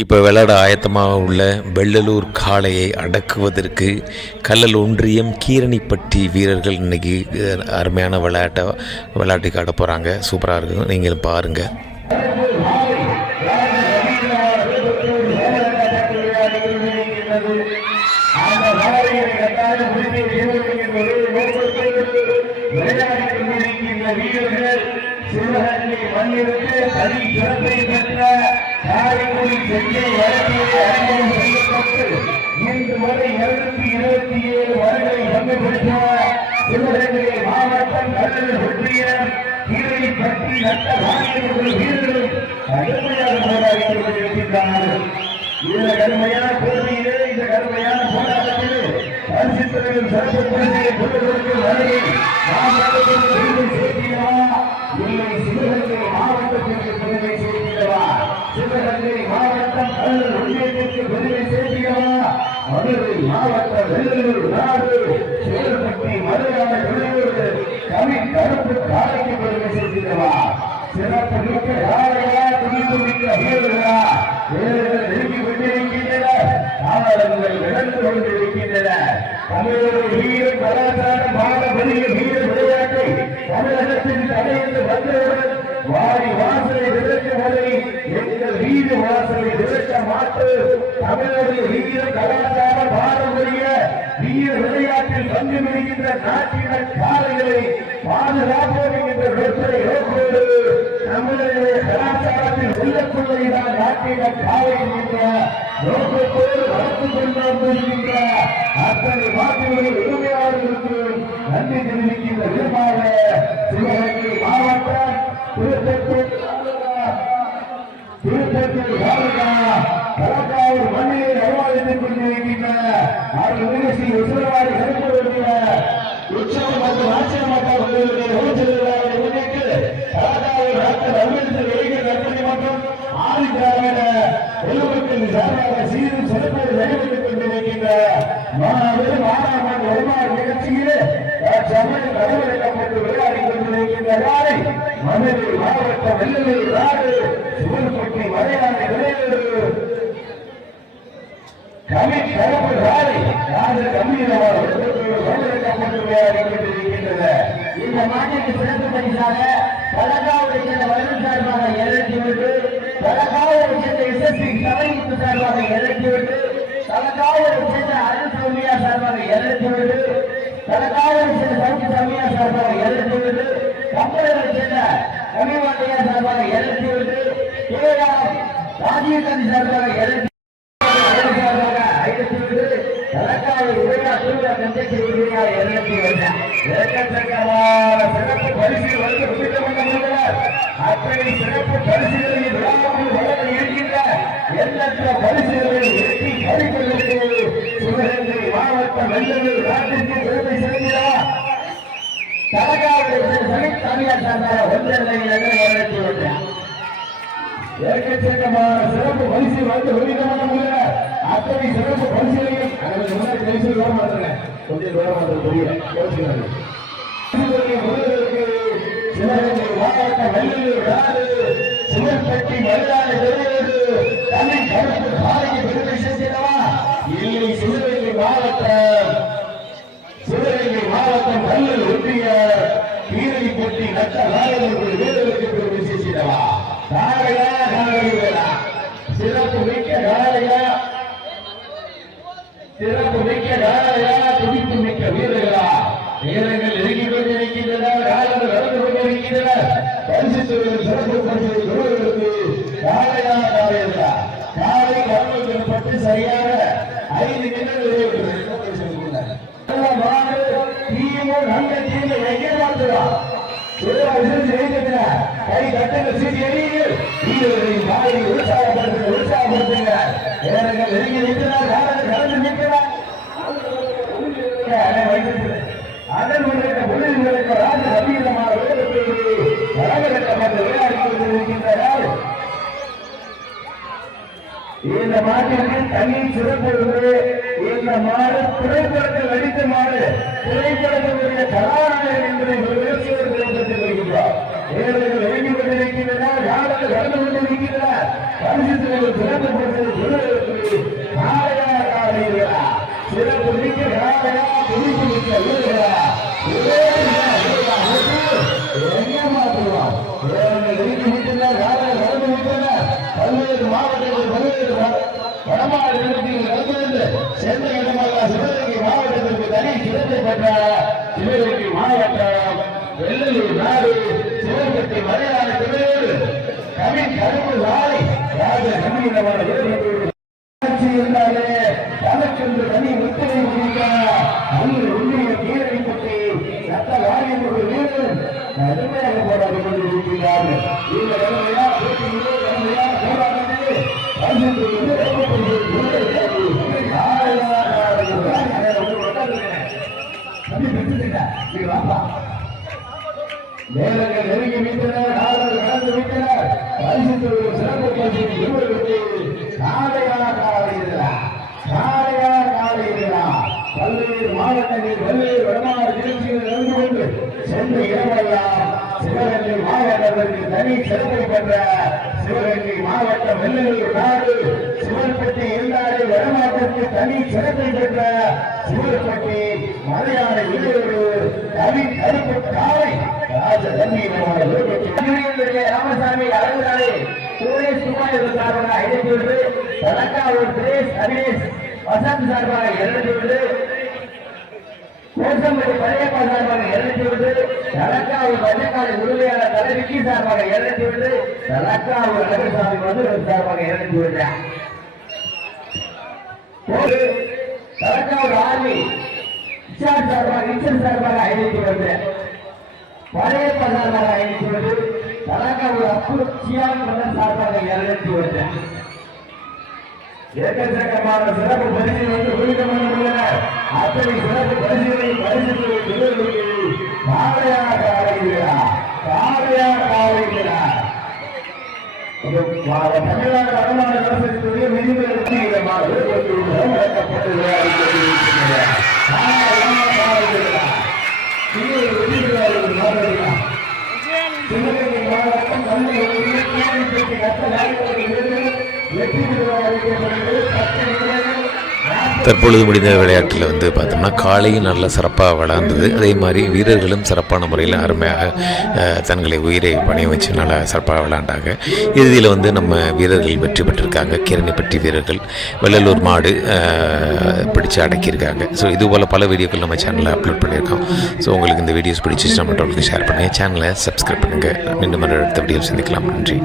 இப்போ விளையாட ஆயத்தமாக உள்ள வெள்ளலூர் காளையை அடக்குவதற்கு கல்லல் ஒன்றியம் கீரணிப்பட்டி வீரர்கள் இன்றைக்கி அருமையான விளையாட்டு காட்ட போகிறாங்க. சூப்பராக இருக்கும், நீங்களும் பாருங்கள். சிவகங்கை மண்ணிற்கு தனி சிறப்பை பெற்ற காரைக்குடி சென்னை வழக்கிலே அறிமுகம் செய்யப்பட்டு இன்று வரை 227 வருடங்களை பங்கு பெற்ற சிவகங்கை மாவட்டம் கடலூர் ஒன்றியம் கீரணிப்பட்டி நட்ட வாரியர்கள் வீரர்களும் கடுமையாக போராடி கொண்டிருக்கின்றார்கள். இந்த கடுமையான போட்டியிலே, இந்த கடுமையான போராட்டத்திலே பரிசுத்தவர்கள் சிறப்பு பரிசை கொண்டு கொடுக்கும் வரையை இல்லை சிவகங்கை மாவட்டத்திற்கு பெருமை சேர்க்கிறவா, சிவகங்கை மாவட்டம் கடலூர் ஒன்றியத்திற்கு பெருமை சேர்க்கிறவா, மதுரை மாவட்டம் வெள்ளலூர் நாடு சேலப்பட்டி மதுரையான விளையோடு தமிழ் கருப்பு காலைக்கு பெருமை சேர்க்கிறவா, சிறப்பு மிக்க காலையா துணிந்து மிக்க வீரர்களா வீரர்கள் நெருங்கி கொண்டிருக்கின்றன, காவலர்கள் நடந்து கொண்டிருக்கின்றன. தமிழக வீர கலாச்சார பாரம்பரிய வீர விளையாட்டை தமிழகத்தின் தலையிட்டு வந்தவுடன் வாரி வாசலை விளக்க வரை எங்கள் வீடு வாசலை விளக்க மாற்று தமிழக வீர கலாச்சார பாரம்பரிய வீர விளையாட்டில் பங்கு பெறுகின்ற நாட்டின காலைகளை பாதுகாப்போம் என்ற வெற்றி நோக்கோடு தமிழக கலாச்சாரத்தில் செல்லக்குள்ளைதான் நாட்டின காலை என்ற நோக்கத்தோடு வளர்த்து கொண்டிருக்கின்ற அத்தனை மாற்றுகளின் உரிமையாளர்களுக்கு நன்றி தெரிவிக்கின்ற விதமாக சிவகங்கை மாவட்டம் திருத்தத்தூர் கலக்காவூர் மண்ணிலே நிர்வாகித்துக் கொண்டிருக்கின்ற அவர்கள் நிகழ்ச்சி உசுரவாடி கருப்பவருடைய உற்சவம் மற்றும் ஆச்சரியமாக உங்களுடைய ரோஜிலாவை முன்னிட்டு கலக்காவூர் டாக்டர் அம்பேத்கர் இளைஞர் நற்பணி மற்றும் ஆதி திராவிட பொதுமக்கள் சார்பாக சீரும் சிறப்போடு நடைபெற்றுக் கொண்டிருக்கின்ற மாணவர்கள் மாணவர்கள் வருமாறு நிகழ்ச்சியிலே சமையல் வரவேற்கப்பட்டு விளையாடி கொண்டிருக்கின்ற காலை மதுரை மாவட்டம் வெள்ளலூர் நாடு சிவகங்கை மலையான விளையோடு தமிழ் கருப்பு காலை ராஜ கம்பீரமாக வரவேற்கப்பட்டு விளையாடி கொண்டிருக்கின்றன. இந்த மாநில சிறப்பு பரிசாக பலகாவூரை சேர்ந்த வயல் சார்பாக 200, பலகாவூரை சேர்ந்த எஸ்எஸ்பி சபைக்கு சார்பாக 200, பலகாவூரை சேர்ந்த அருள் சௌமியா சார்பாக 200, பலகாவூரை சேர்ந்த சவுக்கு சௌமியா சார்பாக 200, கம்பளரை சேர்ந்த கவிவாண்டியா சார்பாக 200, கேஆர் ராஜீவ்காந்தி சார்பாக 200, சிறப்பு பரிசு வந்து அத்தனை சிறப்பு பரிசுகளில் வளர்ந்து இருக்கின்ற எண்ணற்ற பரிசுகளை வெற்றி பறிப்பதற்கு சிவகங்கை மாவட்டம் வெள்ளலூர் நாட்டிற்கு பெருமை செலுத்தினார். தலகாவூரை தனியார் சார்பாக ஒன்றரை வரவேற்று வந்தார். ஏற்கச்சக்கமான சிறப்பு பரிசு வந்து வெளியிடப்பட்டுள்ள அத்தனை சிறப்பு பரிசுகளையும் கொஞ்சம் புரியல சிவகங்கை மாவட்டம் வெள்ளலூர் நாடு சிவப்பட்டி மலையான விளையோடு தமிழ் கருப்பு காலைக்கு பெருமை சேர்க்கிறவா, இல்லை சிவகங்கை மாவட்டம் கடலூர் ஒன்றிய கீரணிப்பட்டி நட்ட காலையில் வீரர்களுக்கு பெருமை சேர்க்கிறவா, காலையா காலையா சிறப்பு மிக்க காலையா, சிறப்பு மிக்க காலையா, துடிப்பு மிக்க வீரர்களா, வீரர்கள் நெருங்கிக் கொண்டிருக்கின்றன, காலங்கள் நடந்து கொண்டிருக்கின்றன. பரிசு சிறப்பு பரிசு குழுவிற்கு காலையா காலையா காலை கவனிக்கப்பட்டு சரியாக 5 நிமிடங்கள் கை கட்டங்கள் சீட்டி எறியுங்கள், வீரர்களின் காலை உற்சாகப்படுத்துங்க. வீரர்கள் நெருங்கி நிற்கிறார், காலங்கள் கடந்து நிற்கிறார். அதன் பொழுதுகளுக்கு ராஜ அபீதமான வரவேற்கப்பட்டு விளையாடி கொண்டிருக்கின்றார். இந்த மாட்டிற்கு தனி சிறப்பு இந்த மாடு திரைப்படத்தில் நடித்த மாடு, திரைப்படத்தினுடைய கதாநாயகன் என்பதை ஒரு விமர்சகர் திரைப்படத்தில் வருகின்றார். வீரர்கள் இறங்கிக் கொண்டிருக்கின்றனர், யாரும் நடந்து கொண்டிருக்கின்றனர். பரிசுகள் சிறப்பு பரிசு காலையா சிறப்பு மிக்க காலையா துடிப்பு மிக்க வீரர்களா மாற்றுவார். பல்வேறு மாவட்டங்கள் பல்வேறு வடமாடு நிலத்தில் நடந்து சென்ற இடமெல்லாம் சிவகங்கை மாவட்டத்திற்கு தனி சிறப்பை பெற்ற சிவகங்கை மாவட்டம் வெள்ளலூர் நாடு சிவகங்கை மலையாள திரையோடு கவின் கருப்பு சாலை ராஜ கம்பீரமான இருந்தாலே தனக்கென்று தனி முத்திரை முடிக்க அங்கு உண்மையை கீழடிப்பட்டு ரத்த வாரியம் ஒரு வீரர் கடுமையாக போராடி கொண்டிருக்கிறார்கள். இந்த கடமையா போட்டியிலே கடமையா போராட்டத்திலே நேரங்கள் நெருங்கி வைத்தனர், நாடுகள் கடந்து வைத்தனர். பரிசு சிறப்பு பரிசு பல்வேறு மாவட்டங்களில் பல்வேறு வடமாறு நிகழ்ச்சிகள் நடந்து கொண்டு சென்ற இடமெல்லாம் சிவகங்கை மாவட்டத்திற்கு தனி சிறப்பை பெற்ற சிவகங்கை மாவட்டம் வெள்ளலூர் நாடு சிவன்பட்டி இருந்தாலே வடமாட்டிற்கு தனி சிறப்பை பெற்ற சிவன்பட்டி மலையாள இளையோடு கவி கருப்பு காலை ராஜ கம்பீரமான ராமசாமி அழகுதாலே சுரேஷ் குமார் சார்பாக 51, தலக்காவூர் சுரேஷ் அபினேஷ் வசந்த் சார்பாக 201, கோசம்பட்டி பழையப்பா சார்பாக 201, தலக்காவூர் பஞ்சக்காடு உரிமையாளர் தலைவிக்கி சார்பாக 201, தலக்காவூர் அழகுசாமி மதுரன் சார்பாக 201, தலக்காவூர் ஆர்மி இச்சார் சார்பாக 51, பழையப்பா சார்பாக 51, தலக்காவூர் அப்பு சியான் மதன் சார்பாக 201. ஏக்கச்சக்கமான சிறப்பு பரிசுகள் வந்து குவிக்கப்பட்டுள்ளனர். அத்தனை சிறப்பு பரிசுகளை காலையாக தமிழ்நாடு வடமாநில அரசுடைய விதிமுறைகள் தற்பொழுது முடிந்த விளையாட்டில் வந்து பார்த்தோம்னா காளையும் நல்ல சிறப்பாக விளையாண்டது. அதே மாதிரி வீரர்களும் சிறப்பான முறையில் அருமையாக தங்களை உயிரை பணிய வச்சு நல்லா சிறப்பாக விளையாண்டாங்க. இறுதியில் வந்து நம்ம வீரர்கள் வெற்றி பெற்றிருக்காங்க. கீரணிப்பட்டி வீரர்கள் வெள்ளலூர் மாடு பிடிச்சு அடக்கியிருக்காங்க. ஸோ இதுபோல் பல வீடியோக்கள் நம்ம சேனலில் அப்லோட் பண்ணியிருக்கோம். ஸோ உங்களுக்கு இந்த வீடியோஸ் பிடிச்சிச்சுன்னா மற்றவங்களுக்கு ஷேர் பண்ணுங்கள், சேனலை சப்ஸ்கிரைப் பண்ணுங்கள். மீண்டும் அடுத்த வீடியோ சந்திக்கலாம். நன்றி.